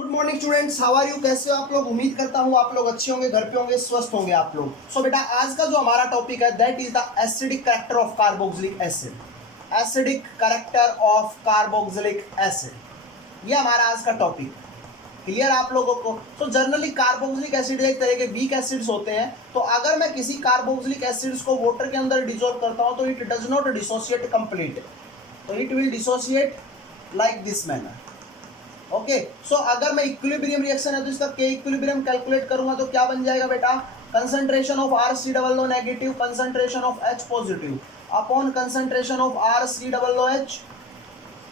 Good morning students, how are you? कैसे हो आप लोग? उम्मीद करता हूँ आप लोग अच्छे होंगे, घर पे होंगे, स्वस्थ होंगे आप लोग। सो बेटा, आज का जो हमारा टॉपिक है that is the acidic character of carboxylic acid. Acidic character of carboxylic acid, ये हमारा आज का टॉपिक। क्लियर आप लोगों को? तो जनरली कार्बोक्सिलिक एसिड एक तरह के वीक एसिड्स होते हैं। तो अगर मैं किसी कार्बोक्सिलिक एसिड्स को वाटर के अंदर डिसॉल्व करता हूं तो it does not dissociate complete, तो it will dissociate like this manner. Okay, so अगर मैं इक्विलिब्रियम रिएक्शन है तो इसका के इक्विलिब्रियम कैलकुलेट करूंगा तो क्या बन जाएगा बेटा? Concentration of R C double O negative concentration of H positive upon concentration of R C double O H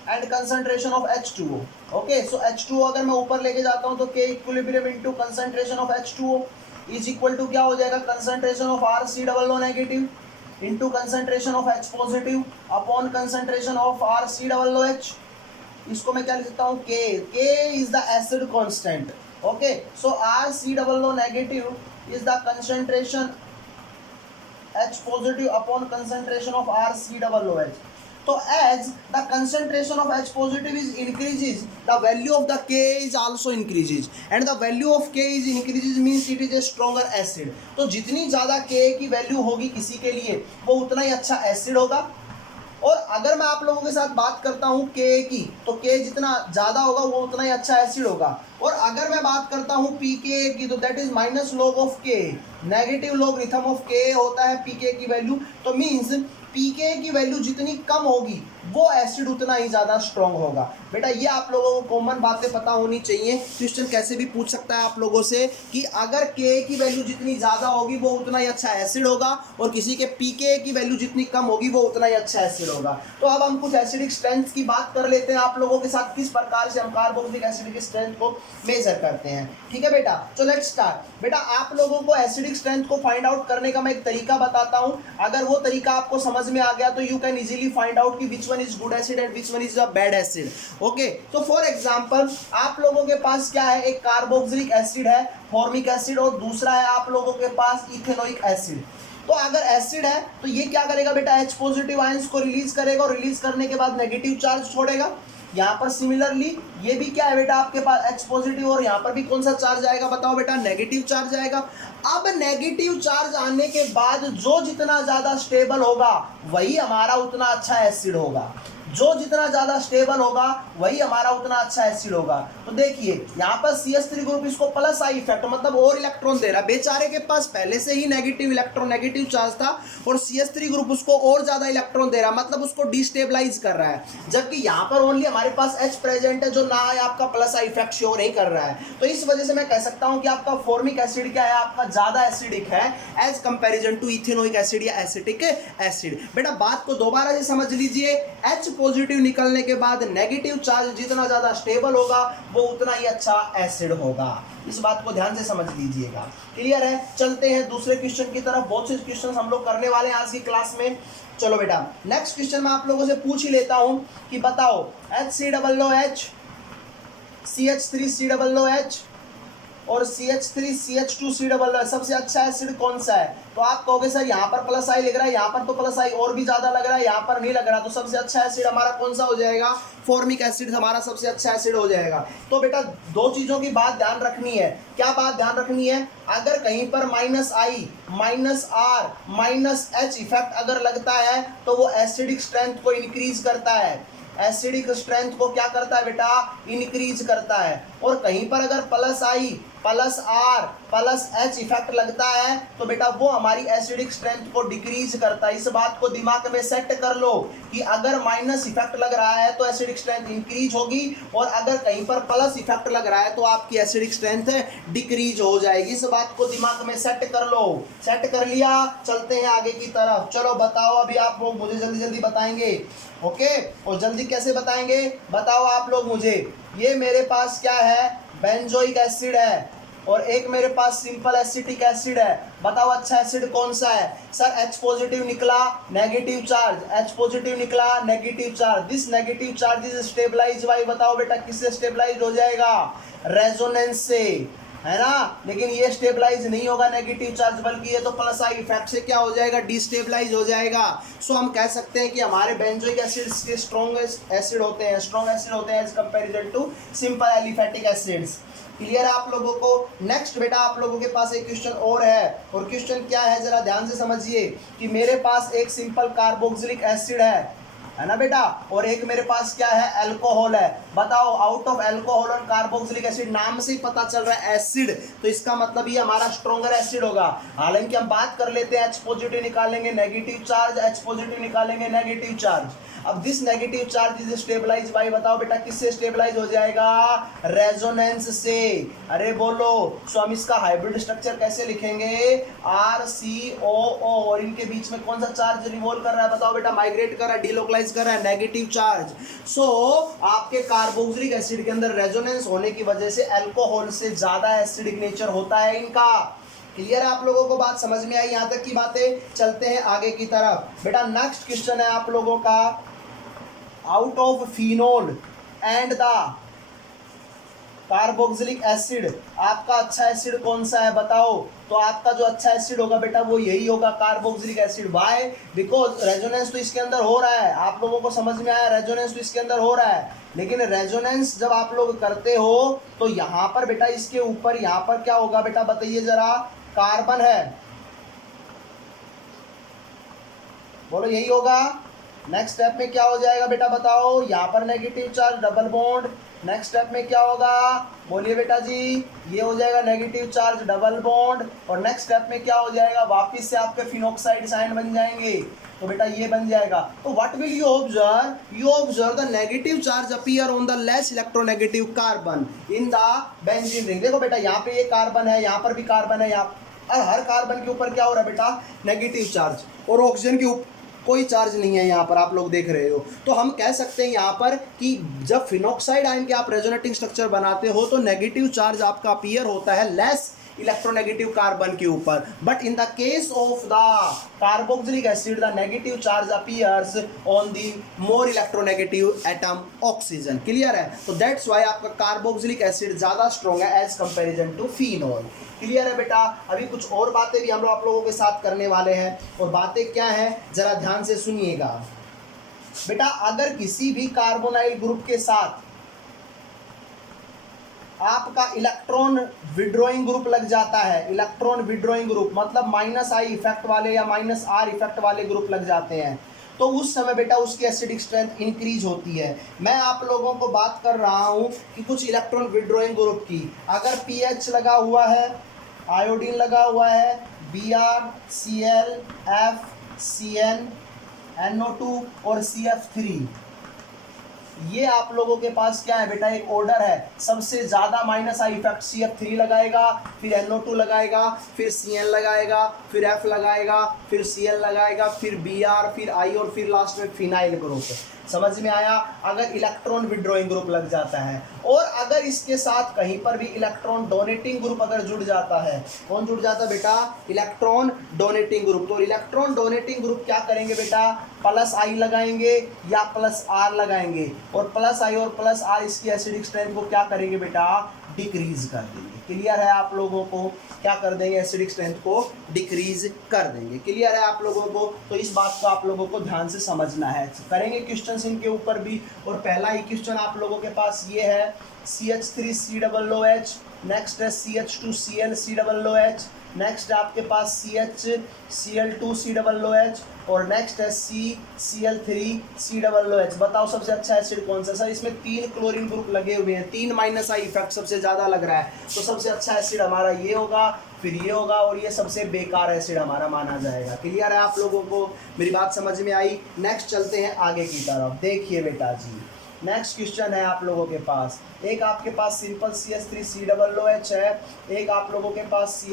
and concentration of H2O। Okay, so H2O अगर मैं ऊपर लेके जाता हूं तो K equilibrium into concentration of H2O is equal to क्या हो जाएगा? Concentration of R C double O negative into concentration of H positive upon concentration of R C double O H. इसको मैं क्या लिख सकता हूँ? K is the acid constant. Okay, so R C double O negative is the concentration H positive upon concentration of R C double OH. So as the concentration of H positive is increases, the value of the K is also increases, and the value of K is increases means it is a stronger acid. तो जितनी ज़्यादा K की value होगी किसी के लिए वो उतना ही अच्छा एसिड होगा। और अगर मैं आप लोगों के साथ बात करता हूँ के की, तो के जितना ज़्यादा होगा वो उतना ही अच्छा एसिड होगा। और अगर मैं बात करता हूँ पी के की, तो that is minus log of के, नेगेटिव लॉगरिथम ऑफ के होता है पी के की वैल्यू। तो मीन्स पीके की वैल्यू जितनी कम होगी वो एसिड उतना ही ज़्यादा स्ट्रॉन्ग होगा। बेटा ये आप लोगों को कॉमन बातें पता होनी चाहिए। क्वेश्चन कैसे भी पूछ सकता है आप लोगों से कि अगर के की वैल्यू जितनी ज़्यादा होगी वो उतना ही अच्छा एसिड होगा, और किसी के पीके की वैल्यू जितनी कम होगी वो उतना ही अच्छा एसिड होगा। तो अब हम कुछ एसिडिक स्ट्रेंथ की बात कर लेते हैं आप लोगों के साथ, किस प्रकार से हम कार्बोक्सिलिक एसिड की स्ट्रेंथ को मेजर करते हैं। ठीक है बेटा, तो लेट्स स्टार्ट। बेटा आप लोगों को एसिडिक स्ट्रेंथ को फाइंड आउट करने का मैं एक तरीका बताता हूँ। अगर वो तरीका आपको समझ में आ गया तो you can easily find out कि which one is good acid and which one is a bad acid. Okay, तो फॉर एग्जांपल आप लोगों के पास क्या है? एक कार्बोक्सिलिक एसिड है, फॉर्मिक एसिड, और दूसरा है आप लोगों के पास इथेनोइक एसिड। तो अगर एसिड है तो ये क्या करेगा बेटा? H पॉजिटिव आयंस को रिलीज करेगा, और रिलीज करने के बाद नेगेटिव चार्ज छोड़ेगा। यहाँ पर सिमिलरली ये भी क्या है बेटा? आपके पास H पॉजिटिव, और यहाँ पर भी कौन सा चार्ज आएगा? बताओ बेटा, नेगेटिव चार्ज आएगा। अब नेगेटिव चार्ज आने के बाद जो जितना ज्यादा स्टेबल होगा वही हमारा उतना अच्छा एसिड होगा। जो जितना ज्यादा स्टेबल होगा वही हमारा उतना अच्छा एसिड होगा। तो देखिए यहाँ पर CH3 ग्रुप इसको प्लस आई इफेक्ट, मतलब और इलेक्ट्रॉन दे रहा है। बेचारे के पास पहले से ही नेगेटिव इलेक्ट्रॉन, नेगेटिव चार्ज था, और CH3 ग्रुप उसको और ज्यादा इलेक्ट्रॉन दे रहा है, मतलब उसको डिस्टेबलाइज कर रहा है। जबकि यहाँ पर ओनली हमारे पास H प्रेजेंट है जो ना है आपका प्लस आई इफेक्ट शो नहीं कर रहा है। तो इस वजह से मैं कह सकता हूँ कि आपका फॉर्मिक एसिड क्या है? आपका ज्यादा एसिडिक है as comparison to ethanoic acid या एसिटिक एसिड। बेटा बात को दोबारा से समझ लीजिए, H पॉजिटिव निकलने के बाद नेगेटिव चार्ज जितना ज्यादा स्टेबल होगा वो उतना ही अच्छा एसिड होगा। इस बात को ध्यान से समझ लीजिएगा। क्लियर है? चलते हैं दूसरे क्वेश्चन की तरफ। बहुत से क्वेश्चन हम लोग करने वाले हैं आज की क्लास में। चलो बेटा, नेक्स्ट क्वेश्चन मैं आप लोगों से पूछ ही लेता हूं कि बताओ HCOOH, CH3COOH और CH3CH2COOH सबसे अच्छा एसिड कौन सा है? तो आप कहोगे सर यहाँ पर प्लस आई लग रहा है, यहाँ पर तो प्लस आई और भी ज्यादा लग रहा है, यहाँ पर नहीं लग रहा। तो सबसे अच्छा एसिड हमारा कौन सा हो जाएगा? फॉर्मिक एसिड हमारा सबसे अच्छा एसिड हो जाएगा। तो बेटा दो चीजों की बात ध्यान रखनी है। क्या बात ध्यान रखनी है? अगर कहीं पर minus I, minus R, minus H effect अगर लगता है तो वो एसिडिक स्ट्रेंथ को इंक्रीज करता है। एसिडिक स्ट्रेंथ को क्या करता है बेटा? इंक्रीज करता है। और कहीं पर अगर plus I, plus R, plus H effect लगता है तो बेटा वो हमारी एसिडिक स्ट्रेंथ को डिक्रीज करता है। इस बात को दिमाग में सेट कर लो कि अगर माइनस इफेक्ट लग रहा है तो एसिडिक स्ट्रेंथ इंक्रीज होगी, और अगर कहीं पर प्लस इफेक्ट लग रहा है तो आपकी एसिडिक स्ट्रेंथ डिक्रीज हो जाएगी। इस बात को दिमाग में सेट कर लो। सेट कर लिया? चलते हैं आगे की तरफ। चलो बताओ, अभी आप लोग मुझे जल्दी जल्दी बताएंगे। ओके, और जल्दी कैसे बताएंगे? बताओ आप लोग मुझे। ये मेरे पास क्या है? बेंजोइक एसिड है, और एक मेरे पास सिंपल एसिटिक एसिड है। बताओ अच्छा एसिड कौन सा है? सर H पॉजिटिव निकला, नेगेटिव चार्ज, H पॉजिटिव निकला, negative charge. This negative charge is stabilize by, बताओ बेटा किससे स्टेबलाइज हो जाएगा? रेजोनेंस से। है ना, लेकिन ये स्टेबलाइज नहीं होगा नेगेटिव चार्ज, बल्कि ये तो प्लस आई इफेक्ट से क्या हो जाएगा, डिस्टेबलाइज हो जाएगा। सो हम कह सकते हैं कि हमारे बेंजोइक एसिड्स के स्ट्रॉन्ग एसिड होते हैं, स्ट्रॉन्ग एसिड होते हैं as comparison to simple aliphatic acids. Clear है आप लोगों को। नेक्स्ट बेटा आप लोगों के पास एक क्वेश्चन और है, और क्वेश्चन क्या है जरा ध्यान से समझिए कि मेरे पास एक सिंपल कार्बोक्सिलिक एसिड है ना बेटा, और एक मेरे पास क्या है, अल्कोहल है। बताओ आउट ऑफ अल्कोहल और कार्बोक्सिलिक एसिड, नाम से ही पता चल रहा है एसिड, तो इसका मतलब ये हमारा स्ट्रॉन्गर एसिड होगा। हालांकि हम बात कर लेते हैं H पॉजिटिव निकालेंगे नेगेटिव चार्ज, H पॉजिटिव निकालेंगे नेगेटिव चार्ज। अब this negative charge is stabilize by, बताओ बेटा किससे स्टेबलाइज हो जाएगा, रेजोनेंस से। अरे बोलो। सो हम इसका हाइब्रिड स्ट्रक्चर कैसे लिखेंगे, RCOO, और इनके बीच में कौन सा चार्ज रिवॉल्व कर रहा है, बताओ बेटा, माइग्रेट कर रहा है, डिलोकलाइज कर रहा है, नेगेटिव चार्ज। सो आपके कार्बोक्सिलिक एसिड के अंदर रेजोनेंस होने की वजह से अल्कोहल से ज्यादा एसिडिक नेचर होता है इनका। क्लियर है आप लोगों को, बात समझ में आई यहां तक की बातें। चलते हैं आगे की तरफ। बेटा नेक्स्ट क्वेश्चन है आप लोगों का, out of phenol and the carboxylic acid आपका अच्छा एसिड कौन सा है, बताओ। तो आपका जो अच्छा एसिड होगा बेटा वो यही होगा, carboxylic acid. Why, because resonance तो इसके अंदर हो रहा है, आप लोगों को समझ में आया, रेजोनेंस तो इसके अंदर हो रहा है। लेकिन रेजोनेंस जब आप लोग करते हो तो यहाँ पर बेटा इसके ऊपर यहाँ पर क्या होगा बेटा, बताइए जरा, कार्बन है, बोलो यही होगा। नेक्स्ट स्टेप में क्या हो जाएगा बेटा, बताओ, यहाँ पर negative charge double bond. Next step में क्या होगा, बोलिए बेटा जी, ये हो जाएगा नेगेटिव चार्ज डबल बॉन्ड। और नेक्स्ट स्टेप में क्या हो जाएगा, वापस से आपके फिनोक्साइड आयन बन जाएंगे, तो बेटा ये बन जाएगा। तो what will you observe the negative charge appear on the less electronegative carbon in the benzene ring. देखो बेटा यहाँ पे ये कार्बन है, यहाँ पर भी कार्बन है, यहाँ और हर कार्बन के ऊपर क्या हो रहा है बेटा, नेगेटिव चार्ज, और ऑक्सीजन के ऊपर कोई चार्ज नहीं है, यहाँ पर आप लोग देख रहे हो। तो हम कह सकते हैं यहाँ पर कि जब फिनोक्साइड आयन के आप रेजोनेटिंग स्ट्रक्चर बनाते हो तो नेगेटिव चार्ज आपका अपीयर होता है लेस इलेक्ट्रोनेगेटिव कार्बन के ऊपर, but in the case of the carboxylic acid the negative charge appears on the more electronegative atom oxygen. Clear है, तो दैट्स व्हाई आपका कार्बोक्सिलिक एसिड ज्यादा स्ट्रॉन्ग है as comparison to phenol. Clear है बेटा। अभी कुछ और बातें भी हम लोग आप लोगों के साथ करने वाले हैं, और बातें क्या है जरा ध्यान से सुनिएगा बेटा। अगर किसी भी कार्बोनाइल ग्रुप के साथ आपका इलेक्ट्रॉन विड्रॉइंग ग्रुप लग जाता है, इलेक्ट्रॉन विड्रॉइंग ग्रुप मतलब -I इफेक्ट वाले या -R इफेक्ट वाले ग्रुप लग जाते हैं, तो उस समय बेटा उसकी एसिडिक स्ट्रेंथ इंक्रीज होती है। मैं आप लोगों को बात कर रहा हूं कि कुछ इलेक्ट्रॉन विड्रॉइंग ग्रुप की, अगर पीएच लगा हुआ है, आयोडीन लगा हुआ है, Br, Cl, F, Cn, NO2 और CF3, ये आप लोगों के पास क्या है बेटा, एक ऑर्डर है। सबसे ज्यादा -I इफेक्ट CF3 लगाएगा, फिर NO2 लगाएगा, फिर Cn लगाएगा, फिर F लगाएगा, फिर Cl लगाएगा, फिर Br, फिर I और फिर लास्ट में फिनाइल ग्रुप। समझ में आया। अगर इलेक्ट्रॉन विड्रॉइंग ग्रुप लग जाता है, और अगर इसके साथ कहीं पर भी इलेक्ट्रॉन डोनेटिंग ग्रुप अगर जुड़ जाता है, कौन जुड़ जाता है बेटा, इलेक्ट्रॉन डोनेटिंग ग्रुप। तो इलेक्ट्रॉन डोनेटिंग ग्रुप क्या करेंगे बेटा, +I लगाएंगे या +R लगाएंगे, और +I और +R इसकी एसिडिक स्ट्रेंथ को क्या करेंगे बेटा, डिक्रीज कर देंगे। क्लियर है आप लोगों को, क्या कर देंगे, एसिडिक स्ट्रेंथ को डिक्रीज कर देंगे। क्लियर है आप लोगों को। तो इस बात को आप लोगों को ध्यान से समझना है। करेंगे क्वेश्चंस इनके ऊपर भी, और पहला ही क्वेश्चन आप लोगों के पास ये है, CH3COOH, नेक्स्ट है CH2Cl COOH, नेक्स्ट आपके पास CHCl2COOH, और नेक्स्ट है CCl3COOH। बताओ सबसे अच्छा एसिड कौन सा। सर इसमें 3 क्लोरीन ग्रुप लगे हुए हैं, 3 -I इफेक्ट सबसे ज्यादा लग रहा है, तो सबसे अच्छा एसिड हमारा ये होगा, फिर ये होगा, और ये सबसे बेकार एसिड हमारा माना जाएगा। क्लियर है आप लोगों को, मेरी बात समझ में आई। नेक्स्ट चलते हैं आगे की तरफ। देखिए बेटा जी, नेक्स्ट क्वेश्चन है आप लोगों के पास, एक आपके पास सिंपल CH3COOH है, एक आप लोगों के पास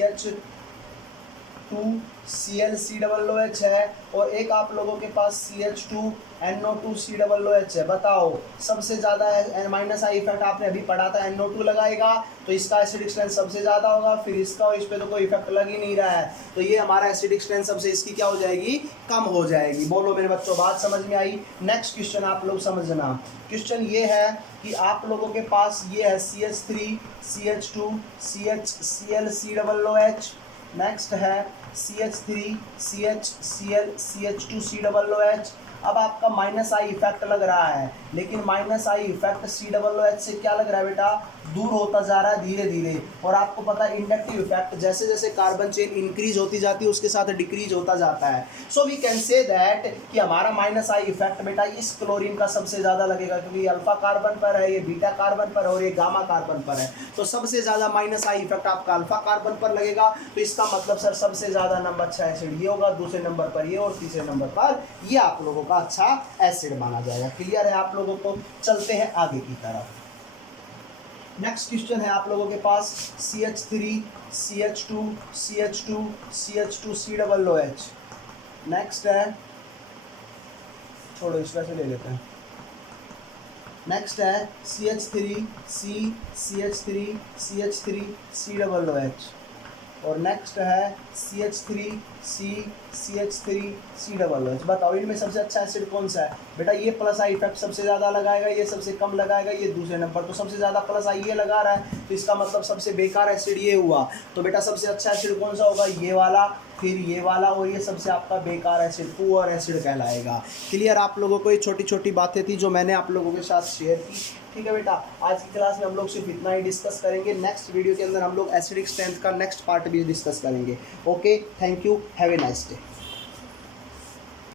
ClCOOH है, और एक आप लोगों के पास CH2NO2COOH है। बताओ सबसे ज़्यादा माइनस आई इफेक्ट आपने अभी पढ़ा था, NO2 लगाएगा तो इसका एसिडिक स्ट्रेंथ सबसे ज़्यादा होगा, फिर इसका और इस पर तो कोई इफेक्ट लग ही नहीं रहा है, तो ये हमारा एसिडिक स्ट्रेंथ सबसे इसकी क्या हो जाएगी, कम हो जाएगी। बोलो मेरे बच्चों बात समझ में आई। नेक्स्ट क्वेश्चन आप लोग समझना। क्वेश्चन ये है कि आप लोगों के पास ये है CH3 CH2 ClCOOH, नेक्स्ट है CH3 CH2COOH। अब आपका माइनस आई इफेक्ट लग रहा है, लेकिन माइनस आई इफेक्ट COOH से क्या लग रहा है बेटा, दूर होता जा रहा है धीरे धीरे। और आपको पता है इंडक्टिव इफेक्ट, जैसे जैसे कार्बन चेन इंक्रीज होती जाती है उसके साथ डिक्रीज होता जाता है। So we can say that कि हमारा माइनस आई इफेक्ट बेटा इस क्लोरीन का सबसे ज़्यादा लगेगा, क्योंकि ये अल्फा कार्बन पर है, ये बीटा कार्बन पर और ये गामा कार्बन पर है, तो सबसे ज़्यादा माइनस आई इफेक्ट आपका अल्फा कार्बन पर लगेगा। तो इसका मतलब सर सबसे ज़्यादा नंबर अच्छा एसिड ये होगा, दूसरे नंबर पर ये और तीसरे नंबर पर ये आप लोगों का अच्छा एसिड माना जाएगा। क्लियर है आप लोगों को। चलते हैं आगे की तरफ। नेक्स्ट क्वेश्चन है आप लोगों के पास CH3 CH2COOH। नेक्स्ट है, छोड़ो इस वजह से ले लेते हैं। नेक्स्ट है CH3COOH, और नेक्स्ट है CH3COOH। बताओ इनमें सबसे अच्छा एसिड कौन सा है बेटा, ये प्लस आई इफेक्ट सबसे ज़्यादा लगाएगा, ये सबसे कम लगाएगा, ये दूसरे नंबर, तो सबसे ज़्यादा प्लस आई ये लगा रहा है, तो इसका मतलब सबसे बेकार एसिड ये हुआ। तो बेटा सबसे अच्छा एसिड कौन सा होगा, ये वाला, फिर ये वाला, और ये सबसे आपका बेकार एसिड पुअर एसिड कहलाएगा। क्लियर आप लोगों को, ये छोटी छोटी बातें थी जो मैंने आप लोगों के साथ शेयर की। ठीक है बेटा, आज की क्लास में हम लोग सिर्फ इतना ही डिस्कस करेंगे। नेक्स्ट वीडियो के अंदर हम लोग एसिडिक स्ट्रेंथ का नेक्स्ट पार्ट भी डिस्कस करेंगे। Okay, thank you, have a nice day.